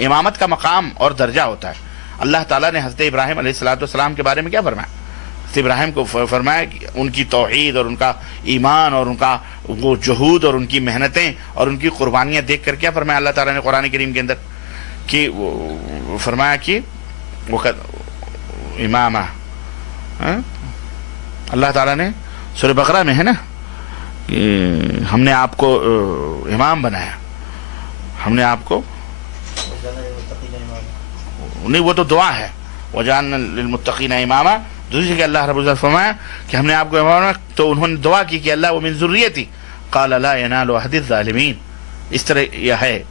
امامت کا مقام اور درجہ ہوتا ہے۔ اللہ تعالیٰ نے حضرت ابراہیم علیہ السلام کے بارے میں کیا فرمایا؟ حضرت ابراہیم کو فرمایا کہ ان کی توحید اور ان کا ایمان اور ان کا وہ جہود اور ان کی محنتیں اور ان کی قربانیاں دیکھ کر کیا فرمایا اللہ تعالیٰ نے قرآن کریم کے اندر؟ کہ فرمایا کہ وہ امامہ، اللہ تعالیٰ نے سورہ بقرہ میں ہے نا کہ ہم نے آپ کو امام بنایا، ہم نے آپ کو، نہیں وہ تو دعا ہے، وَجَعَلْنَا لِلْمُتَّقِينَ اماما، دوسری جگہ اللہ رب العزت فرمایا کہ ہم نے آپ کو امام بنایا، تو انہوں نے دعا کی کہ اللہ وَمِن ذُرِّيَّتِي قَالَ لَا يَنَالُ عَهْدِ الظَّالِمِينَ، اس طرح یہ ہے۔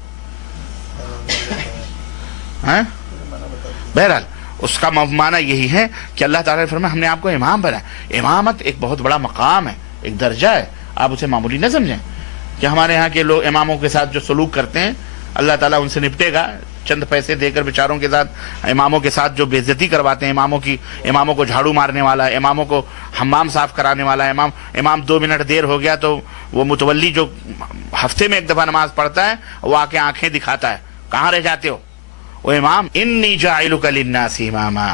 بہرحال اس کا معنی یہی ہے کہ اللہ تعالیٰ نے فرمایا ہم نے آپ کو امام بنایا۔ امامت ایک بہت بڑا مقام ہے، ایک درجہ ہے، آپ اسے معمولی نہ سمجھیں کہ ہمارے یہاں کے لوگ اماموں کے ساتھ جو سلوک کرتے ہیں اللہ تعالیٰ ان سے نپٹے گا، چند پیسے دے کر بیچاروں کے ساتھ اماموں کے ساتھ جو بے عزتی کرواتے ہیں، اماموں کو جھاڑو مارنے والا، اماموں کو حمام صاف کرانے والا، امام 2 منٹ دیر ہو گیا تو وہ متولی جو ہفتے میں ایک دفعہ نماز پڑھتا ہے وہ آ کے آنکھیں دکھاتا ہے، کہاں رہ جاتے ہو؟ وہ امام انی جاعلک للناس اماما،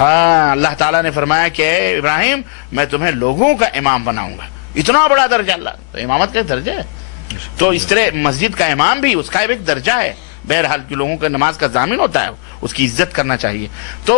ہاں اللہ تعالیٰ نے فرمایا کہ اے ابراہیم میں تمہیں لوگوں کا امام بناؤں گا، اتنا بڑا درجہ، اللہ تو امامت کا درجہ ہے۔ تو اس طرح مسجد کا امام بھی اس کا ایک درجہ ہے، بہرحال کہ لوگوں کا نماز کا ضامن ہوتا ہے، اس کی عزت کرنا چاہیے۔ تو